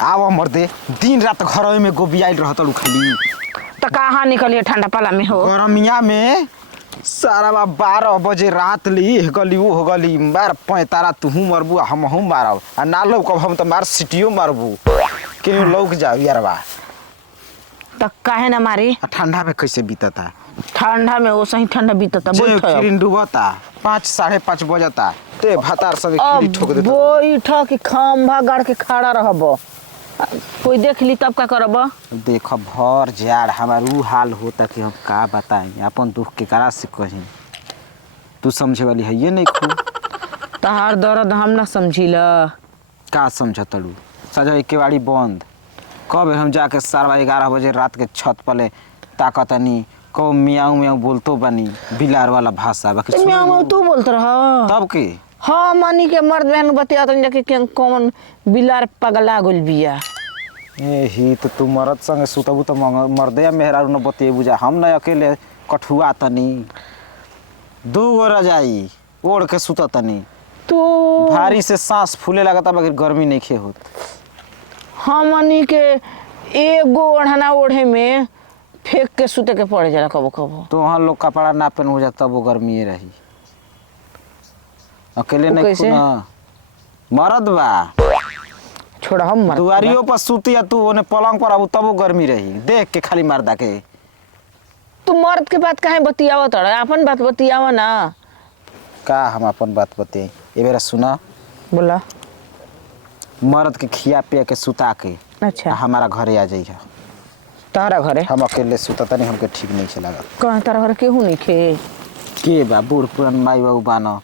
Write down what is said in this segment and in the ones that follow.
आवा मर्दे दिन रात घर में गोबियाइल रहत खाली। तो कहाँ निकलिए ठंडा पाला में हो गरमिया में सारा 12 बजे रात ली गली वो हो गली मार पैतारा तुहू मरबू हमहू मारब आ ना लौकब हम तो मार सिटियो मारबू के लौक जाओ यारबा। तो काहे ना मारी ठंडा में कैसे बीतता? ठंडा में वो सही ठंडा बीतता किरिन डूबता 5 साढ़े 5 बजता ते भातार सब किरी ठोक देता। बैठ के खंभा गाड़ के खड़ा रहब कोई देख ली तब का करब? देख भर जाड़ हमार ऊ हाल होता कि हम का बताएं अपन दुख के करा से कहीं। तू समझे वाली है ये नहीं खू तहार दर्द हम ना समझिला का समझतड़ू सजा एक केवाड़ी बंद कब हम जाके 11:30 बजे रात के छत पले ताकतनी कब मियाऊ मियाऊ बोलतो बनी बिलार वाला भाषा बाकी मियाऊ तू बोलत रह तब के हाँ मानी के मर्द बहन बतिया जाके कौन बिलार पगला गोल बिया ही तो तू मरद संगे सुतबू तो मर्दे मेहरारू न बतिए बुझा हम न अकेले कठुआ तनी 2 गो रजाई ओढ़ के सुत तनी तू भारी से सांस फूले लगता बाकी गर्मी नहीं खे होत। हाँ मानी के एगो ओढ़ना ओढ़े में फेंक के सुते के पड़ जाला कबो कबो। तो वहाँ लोग कपड़ा ना पहन हो जाता वो गर्मी रही अकेले नहीं खू ना मरद बा छोड़ हम मर दुआरियों पर सुतिया तू ओने पलंग पर आबू तबो गर्मी रही देख के खाली मर्दा के। तू मर्द के बात काहे बतियावत है अपन बात बतियावा ना। का हम अपन बात बतियाई ए बेरा सुना बोला मर्द के खिया पिया के सुता के अच्छा हमारा घरे आ जाइए। तारा घरे हम अकेले सुतता नहीं हमके ठीक नहीं चला कहाँ तारा घर केहू नहीं खे के बा बूढ़ पुरान माई बाबू बानो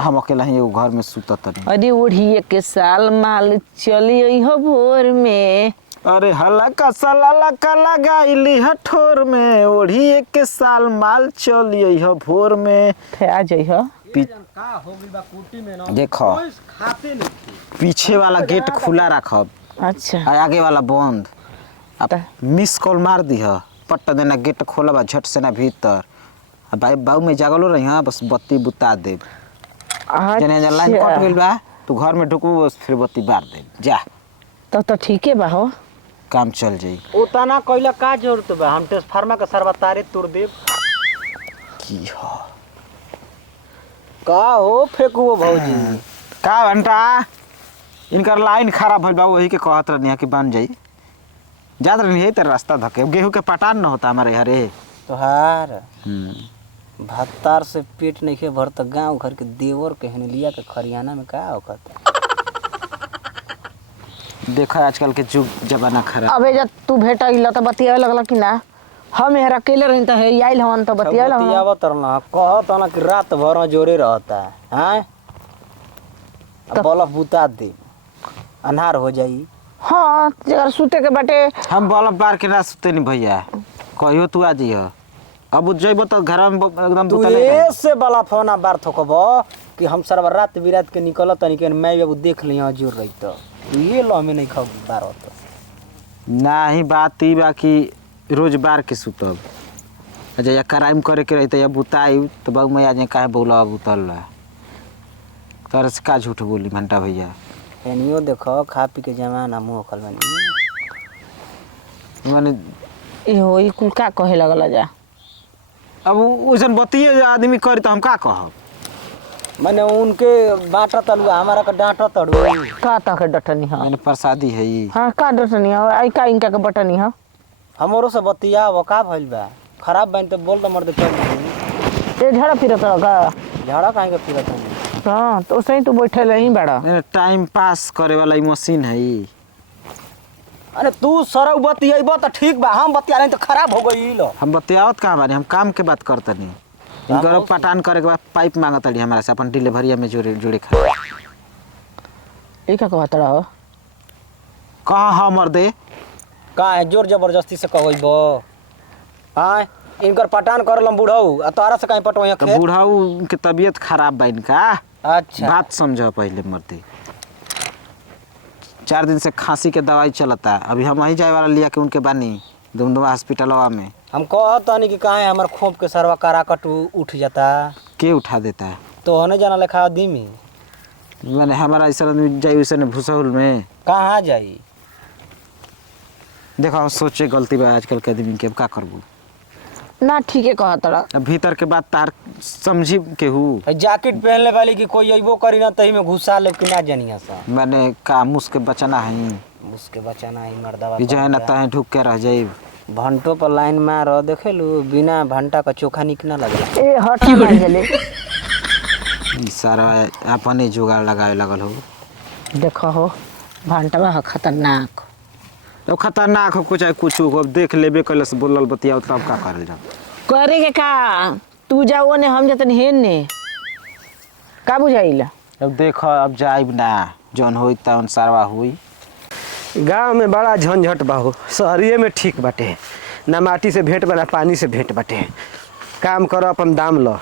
हम अकेला ही एगो घर में सुतता नहीं। अरे ओढ़िए के साल माल चली हो भोर में अरे हल्का सलाला का लगाइली हठोर में ओढ़ी एक के साल माल चलिए हो भोर में आ जाइ हो देखो पीछे वाला गेट खुला रखब अच्छा आगे वाला बंद अब मिस कॉल मार दी है पट्टा देना गेट खोला बा झट से ना भीतर भाई बाबू में जागलो रही हाँ बस बत्ती बुता दे जने लाइन कट गइल बा तू घर में ढुकबू बस फिर बत्ती बार दे जा तब तो ठीके बा हो काम चल जाई। उतना कइला का जरूरत बा हम ट्रांसफार्मर का सरवा तारे तोड़ देब की हो का हो फेंकुओ भौजी का घंटा इनकर लाइन खराब भइल बा वही के कहत रहनी कि बन जाई जात रहनी है तेरा रास्ता धके गेहूं के पटान न होता हमारे हरे तोहार भत्तार से पेट नहीं के भरत गांव घर के देवर के हनलिया के खरियाना में का औकत देखा आजकल के जुग जमाना खराब। अबे जब तू भेटा इला तो बतियावे लगला कि ना हम यार अकेले रही तो है आइल हवन तो बतियावे बतियावा तरना कहत ना कि रात भर जोरे रहता है हैं बल्ब बुता दे अन्हार हो जाई। हाँ जगह सुते के बाटे हम बल्ब बार के ना सुते नहीं भैया कहियो तू आ जइह अब जइबो तो घर में एकदम तू ऐसे वाला फोना बार थकबो कि हम सरवा रात बिरात के निकल तनी के मैं बाबू देख लिया जोर रही तो ये लो में नहीं खाओ बार होता नाही बात ई बा कि रोज बार के सुतब जया क्राइम करे के रहते या बुताई तो बाबू मैं आज काहे बोला बुतल रहा तर से का झूठ बोली घंटा भैया एनियो देखो खा पी के जमाना मुंह खल में माने इहो ई कुल का कहे लगला जा अब ओइसन बतिए आदमी करे तो हम का कहब माने उनके बाटा तलुआ हमारा का डांटा तड़ू का तक डटनी है मैंने प्रसादी है ई हाँ का डटनी है आई का इनका के बटनी है हमरो से बतिया वो का भइल बा खराब बन तो बोल द मर्द चल ये झड़ा फिरत रहा झाड़ा काहे के फिरत है हाँ तो सही तू बैठे रही बड़ा मैंने टाइम पास करे वाला ई मशीन है ई। अरे तू सरौ बतियबो त ठीक बा हम बतिया नहीं तो खराब हो गई लो हम बतियावत कहाँ बानी हम काम के बात करतनी इनकर पटान करे के बाद पाइप मांगत रही हमारा से अपन डिलीवरिया में जोड़े खा ये का कहत रहा कहाँ हमर दे का है जोर जबरदस्ती से कहबो हां इनकर पटान करलम बुढ़ऊ आ तोरा से काहे पटोया तो खेत बूढ़ाऊ के तबीयत खराब बा इनका अच्छा बात समझो पहले मर्दे 4 दिन से खांसी के दवाई चलता अभी हम वहीं जाए वाला लिया के उनके बानी दुमदुमा हॉस्पिटलवा में हम कहतानी कि काहे हमर खोप के सरवा कराकट उठ जाता के उठा देता है तो होने जाना लिखा दिमी मैंने हमारा ऐसा आदमी जाई वैसे भूसहुल में कहाँ जाई? देखो सोचे गलती बा आजकल के आदमी के, अब का करबू। ना ठीक है कहा तड़ा। अब भीतर के बात तार समझी केहू। जैकेट पहनले वाली कि कोई अइबो करी ना तही में घुसा ले कि ना जानिया सा। मैंने का मुझके बचना है उसके बचाना ही मर्दावा कि चाहे ना तहे ढुक के रह जाए। भंटो पर लाइन मार देखे लू बिना भंटा का चोखा निकना लगे। ए हट ना जले। ई सारा अपने जुगाड़ लगाए लगल हो। देखो हो भंटवा है खतरनाक। अब खतरनाक हो कुछ है कुछ हो, अब देख लेबे कैले से बोलल बतियाओ तब का करल जा। करे के का तू जाओ ने हम जतन हेन ने का बुझाइला। अब देखो अब जाइब ना जौन होई तौन सारवा होई। गांव में बड़ा झंझट बा हो, शहरिये में ठीक बाटे, ना माटी से भेंट बा ना पानी से भेंट बाटे। काम करो अपन दाम लो।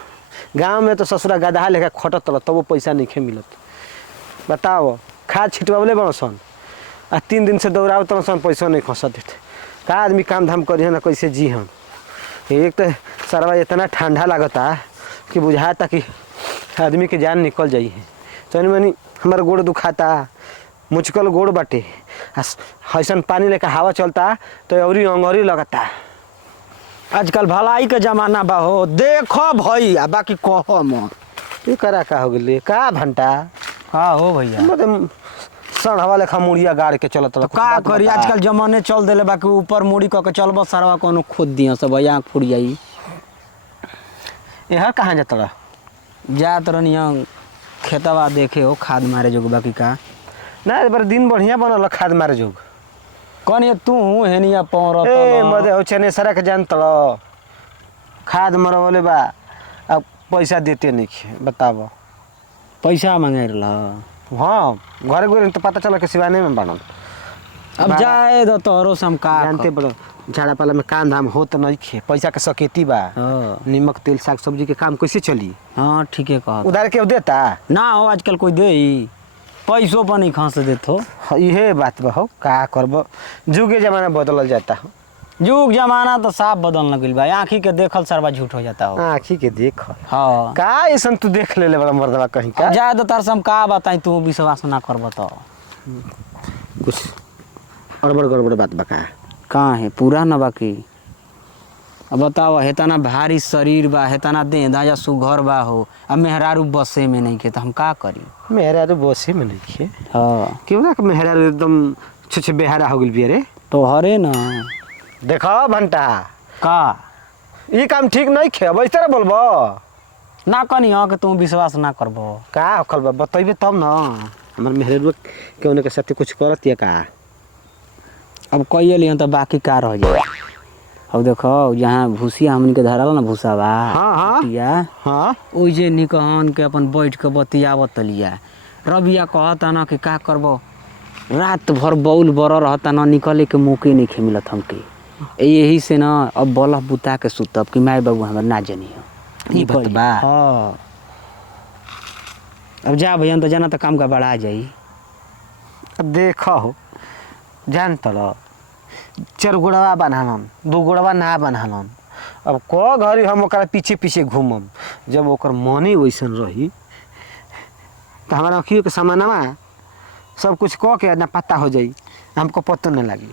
गांव में तो ससुरा गदहा लेके खटत रह तब पैसा नहीं मिलत। बताओ खाद छिटवावले बड़ सन आ 3 दिन से दौड़ाव तर सन पैसा नहीं खसत देते। का आदमी काम धाम करी ना कैसे जी हम। एक तो सरवा इतना ठंडा लगता कि बुझाता कि आदमी के जान निकल जाई है। तनी मनी हमारा गोड़ दुखाता, मुचकल गोड़ बाटे, ऐसा पानी लेकर हवा चलता तो अवरी अंगरी लगता। आजकल भलाई के जमाना बा हो, देखो भाई आ बाकी कहो मत। ये करा का हो गए का भंटा हाँ हो भैया मतलब सड़वा लेखा मुड़िया गाड़ के चलत तो का करी आजकल जमाने चल देले बाकी ऊपर मुड़ी क के चलबो सरवा कोनो खोद दिया सब आँख फुट जाई। यहाँ कहाँ जाता रहा? जात रहनिया खेतवा देखे हो खाद मारे जोग बाकी का ना बार दिन बढ़िया बनल खाद मारे जोग। कौन ये तू हेनिया पौर ए मदे हो चने सरा के जान तल खाद मरवले बा अब पैसा देते नहीं बताबो। पैसा मांगे रहा। हाँ घरे घरे तो पता चला कि सिवाने में बनल। अब जाए दो तोरो सम का जानते बड़ो झाड़ा पाला में काम धाम हो तो नहीं खे, पैसा के सकेती बा। हाँ नीमक तेल साग सब्जी के काम कैसे चली? हाँ ठीक है कहा उधार के देता ना हो आजकल कोई दे पैसों पर नहीं खांस देते हो। इहे बात बा हो का करबो, जुगे जमाना बदलल जाता हो। युग जमाना तो साफ बदल लगिल बा, आँखी के देखल सरवा झूठ हो जाता हो। आँखी के देख हाँ का ऐसा तू देख ले बड़ा मर्दवा कहीं का जाए तो तार सम का बताई तू विश्वास ना करब तो कुछ गड़बड़ गड़बड़ बात बका कहाँ है पूरा न बाकी। अब बताओ हेतना भारी शरीर बा, हेतना देह दाजा सुघर बा हो, अब मेहरारू बसे में नहीं के तो हम का करी। मेहरारू बसे में नहीं खे हाँ क्यों ना मेहरारू एकदम छुछे बेहारा हो गइल बिया रे। तो हरे न देखो भंटा का ये काम ठीक नहीं खे, अब इस तरह बोलबो ना कनी हो कि तू विश्वास ना करबो। का होखल बा बतइबे तब ना। हमर मेहरारू केहू के साथे कुछ करत या का? अब कहिए लियो तो बाकी का रह जाए। अब देखो जहाँ भूसिया हमन के धरल ना भूसावा हाँ हाँ या हाँ ओइ जे निकहन के अपन बैठ के बतियावत लिया। रबिया कहता ना कि का करबो, रात भर बौल बर रहता ना, निकले के मौके नहीं खे मिलत हमके। यही से ना अब बलफ बुता के सुतब कि माय बाबू हमर ना जनी ई बात बा। हाँ अब जा भैया तो जाना तो काम का बढ़ा जाई। अब देखो जान तलो 4 गोड़वा बनालन 2 गोड़वा ना बनालन। अब को घड़ी हम ओकरा पीछे पीछे घूमम, जब ओकर मने वैसन रही तो हमारा अखियों के सामानवा सब कुछ कह के ना पता हो जाई, हमको पता नहीं लगी।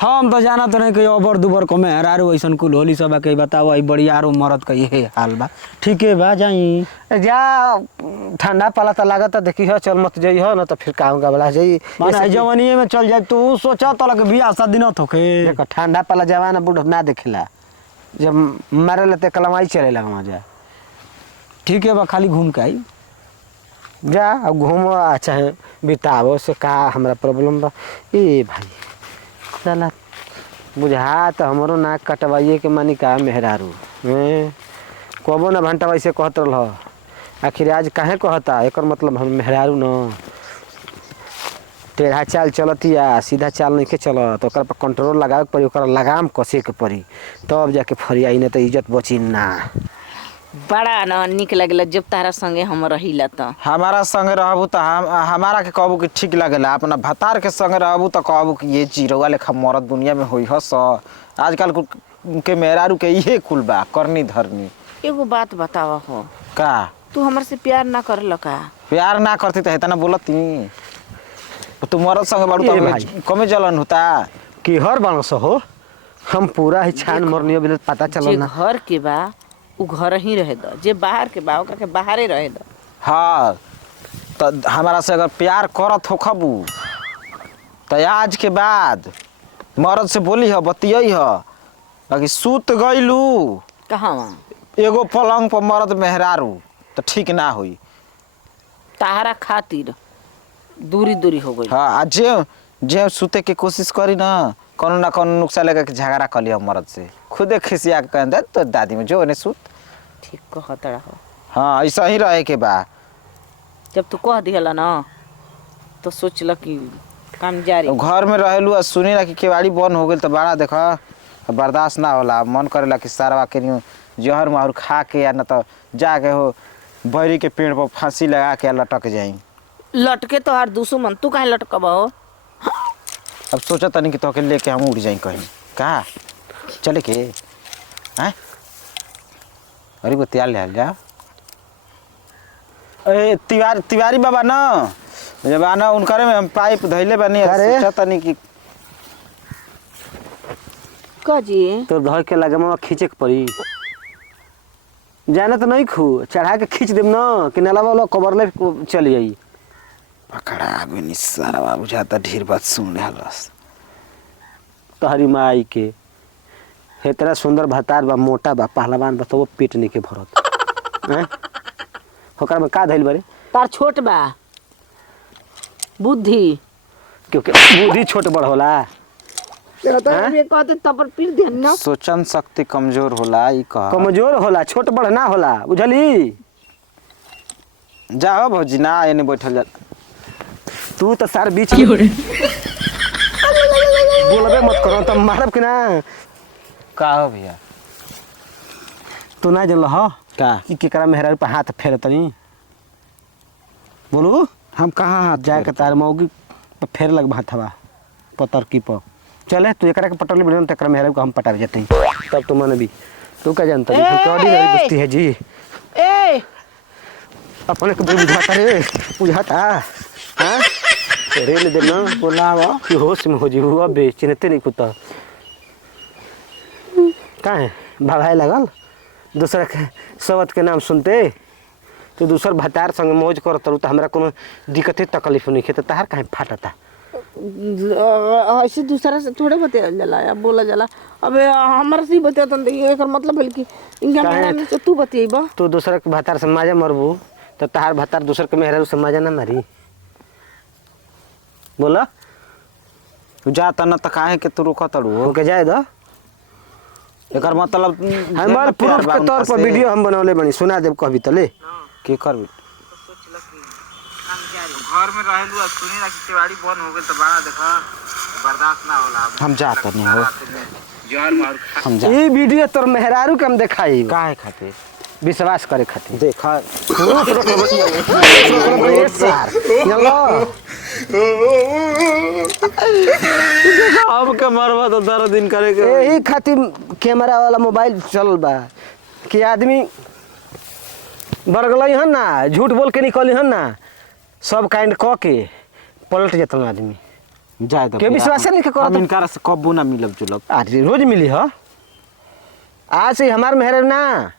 हम तो जाना तो नहीं कि अबर दुबर को मेहरारू ऐसन कुल होली सब के बताओ आई बड़ी आरो मरद का ये हाल बा। ठीक है बा जाई जा ठंडा पाला तो लागत देखी हो चल मत जाई हो ना तो फिर काम गबड़ा जाई। माने जवानीए में चल जाए तू सोचा तो लगे बियाह शादी न थोके। देखो ठंडा पाला जवाना बूढ़ ना देखेला, जब मारे लेते कलमाई चले लगा मजा। ठीक है बा खाली घूम के आई जा अब घूमो चाहे बिताओ से का हमरा प्रॉब्लम बा। ए भाई चला बुझा तो हमरो नाक कटवाइए के मानी का मेहरारू कबो ना भंटा वैसे कहत रह। आखिर आज काहे कहता एकर मतलब हम मेहरारू न टेढ़ा चाल चलती या सीधा चाल नहीं के चलत, ओकर पर कंट्रोल लगावे के पड़ी, ओकर लगाम कसे के पड़ी तब जाके फरियाई नहीं तो इज्जत बची ना। बड़ा न निक लगल जब तारा संगे हम रहिला त। हमारा संग रहबू तो हमारा के कहबू कि ठीक लगेला, अपना भतार के संग रहबू तो कहबू कि ये चिरौआ लेखा मरद दुनिया में होई हस। आजकल के मेहरारू के इहे कुल बा करनी धरनी। एगो बात बतावा हो, का तू हमर से प्यार ना करल का? प्यार ना करती तो इतना बोलती। तू मरद संगे बाड़ू ए तो भाई। कमे जलन होता। कि हर बाणस हो हम पूरा ही छान मरनी अभी पता चल जे ना। घर के बा उ घर ही रहे दो, जे बाहर के बा ओकरा के बाहरे रहे दो। हाँ तो हमारा से अगर प्यार करत हो खबू तो आज के बाद मरद से बोली हो बतियई हो। बाकी सूत गईलू कहाँ एगो पलंग पर मरद मेहरारू तो ठीक ना हुई। तारा खातिर दूरी दूरी हो गई। हाँ आज जे सूते के कोशिश करी ना कोनो ना कोनो नुक्सा लगा के झगड़ा कर लिया मरद से खुदे खिसिया के कह दे तो दादी में जो ने सूत। ठीक कहतड़ा हो। हाँ ऐसा ही रहे के बा। जब तू कह दिहला ना तो सोचल कि काम जारी। घर में रहेलू आ सुनी ना कि केवाड़ी बंद हो गई तो बड़ा देखा बर्दाश्त ना होला। मन करेला कि सारवा के जहर माहौर खा के या ना तो जाके हो बैरी के पेड़ पर फांसी लगा के लटक जाई। लटके तो हर दुश्मन तू काहे लटकब हो। अब सोचा तनी कि तोके लेके हम उड़ जाई कहीं का चले के हैं। अरे बतिया ले जा। ए तिवारी बाबा ना जब आना उनकरे में हम पाइप धइले बानी। अरे। सोचा तनी कि का जी तो धर के लगे मामा खींचे के पड़ी। जाना तो नहीं खू चढ़ा के खींच देम ना कि नला वाला कवर ले चली जाई। पकड़ा भी नहीं सारा बाबू जाता ढेर बात सुन ले हलस। तहरी माई के इतना सुंदर भतार बा मोटा बा पहलवान बा तो वो पेट नहीं के भरत हैं। ओकरा में का धइल बारे तार छोट बा बुद्धि। क्योंकि बुद्धि छोट बड़ होला। ये कहते तब पर पीर ध्यान ना। सोचन शक्ति कमजोर होला ई कह। कमजोर होला छोट बड़ ना होला बुझली। जाओ भौजी ना एने बैठल जा। तू तो सार बीच में बोलबे मत करो तो मारब कि ना। का हो भैया तू ना जल ह का ई केकरा मेहरारू पे हाथ फेर तनी बोलू। हम कहाँ हाथ जाके फेरत? तार मौगी पे फेर लग हाथवा पतर की प चले तू एकरा के पटल बिना तकरा मेहरारू को हम पटा जते तब तू मन भी तू का जानता है कौड़ी नहीं बस्ती है जी। ए अपने को बुझाता रे बुझाता हां रेल दे ना बोलावा कि होश में हो जी हुआ बे चिन्हते नहीं कुत्ता का है भागाए लगल दूसरा के सवत के नाम सुनते तो दूसर भतार संग मौज करत तो हमरा कोनो दिक्कत तकलीफ नहीं है तो तहार काहे फाटता। ऐसे दूसरा से थोड़े बताया जाला या बोला जाला। अबे हमरा से बताया त एकर मतलब है कि इनका काहे? मेहरा में तू बतिएबा। तू दूसरा के भतार से माजा मरबू तो तहार भतार दूसर के मेहरारू से माजा ना मारी बोला। तू जाता ना त काहे के तू रोकत तड़ू ओके जाए दो एकर मतलब हमार प्रूफ के तौर पर वीडियो हम बनौले बनी सुना देब कहबी तले के कर घर में रहेलू आ सुनी ना कि केवाड़ी बंद हो गेल त बड़ा देखा बर्दाश्त ना होला। हम जात नहीं हो जहर मार हम जा। ई वीडियो तोर मेहरारू के हम देखाई काहे खातिर विश्वास करे खातिर देखा अब के मरवा तो 10 दिन करे के यही खातिर कैमरा वाला मोबाइल चलल बा कि आदमी बरगलई हन ना झूठ बोल के निकली हन ना सब काइंड क के पलट जतन आदमी जाए दो के विश्वास नहीं करत। हम इनकार से कबू ना मिलब जुलब। आज रोज मिली ह आज से हमार मेहर ना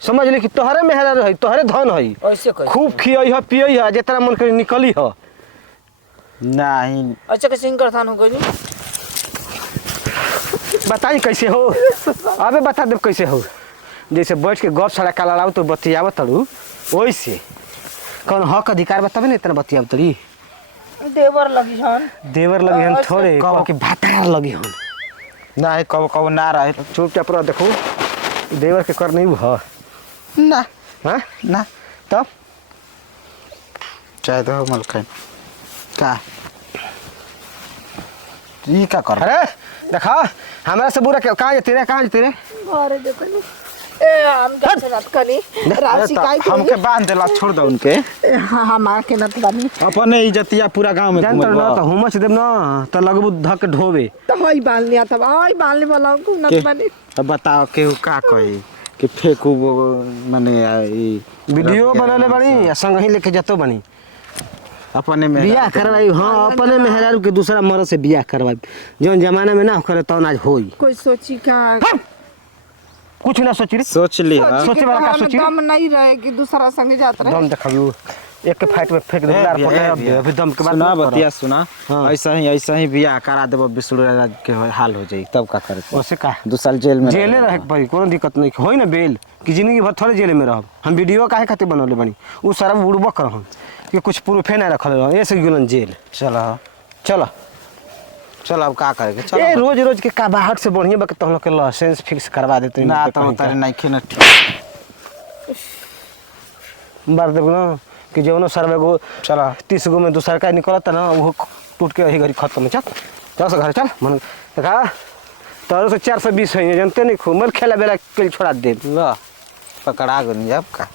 समझ ली कि तोहरे मेहर है तोहरे धन है ऐसे कह खूब खियई ह पियई ह जितना मन करे निकली ह नहीं अच्छा कैसे इनकर थान हो गई। बताई कैसे हो अबे बता दे कैसे हो। जैसे बैठ के गप सड़ा का लड़ाऊ तो बतियाव तड़ू वैसे कौन हक अधिकार बताबे ना इतना बतियाव तड़ी देवर लगी हन देवर लगी हन थोड़े कहो के भातार लगी हन नहीं कब कब ना रहे चुपचाप रह देखो देवर के कर नहीं ह ना हाँ ना तब चाहे दो मलखन का ई का कर अरे देखा हमरा से बुरा कहाँ जते रे कहाँ जते रे अरे देखो नी ए हम कैसे रात कनी रात शिकायत हमके बांध देला छोड़ दो उनके हमार के नत बानी अपने इज्जतिया पूरा गांव में जान तर ना तो हुमच देब ना तो लगबू धक ढोबे तो होई बाल लिया तब आई बाल ले वाला को नत बानी। अब बताओ केहू का कही कि फेंकू माने ई वीडियो बनले बनी आ संग ही लेके जतो बनी अपने में बियाह करवाई हाँ अपने मेहरारू के दूसरा मर्द से बियाह करवाई जौन जमाना में ना करे तौन आज होई कोई सोची का कुछ ना सोची रे सोच लिया सोचे वाला का सोची रे? दम नहीं रहे कि दूसरा संग जात रहे दम देखबियो एक के फाइट में फेंक दे लार पड़े अभी दम के बाद सुना मत करो। बतिया सुना हाँ। ऐसा ही बियाह करा देबो विष्णु राज के हाल हो जाई तब का करे ओसे का 2 साल जेल में जेले रहे के पड़ी कोनो दिक्कत नहीं होई ना बेल कि जिंदगी भर थोड़े जेले में रहब हम वीडियो काहे खातिर बनौले बनी उ सारा उड़बो कर हम कि कुछ प्रूफे ना रखल रह ऐसे गेलन जेल चलो चलो चल अब का करेंगे ए चलो रोज रोज के का बाहर से बढ़िया बा के तहन के लाइसेंस फिक्स करवा देते ना तो तारे नहीं खेना मार देब ना कि जौनो सरवे गो चला 30 गो में दूसरा का निकलता ना वो टूट के यही घड़ी खत्म चल चल से घर चल मन देखा तोरो से 420 है जानते नहीं खूब मर खेला बेला के छोड़ा दे लो पकड़ा गनी अब का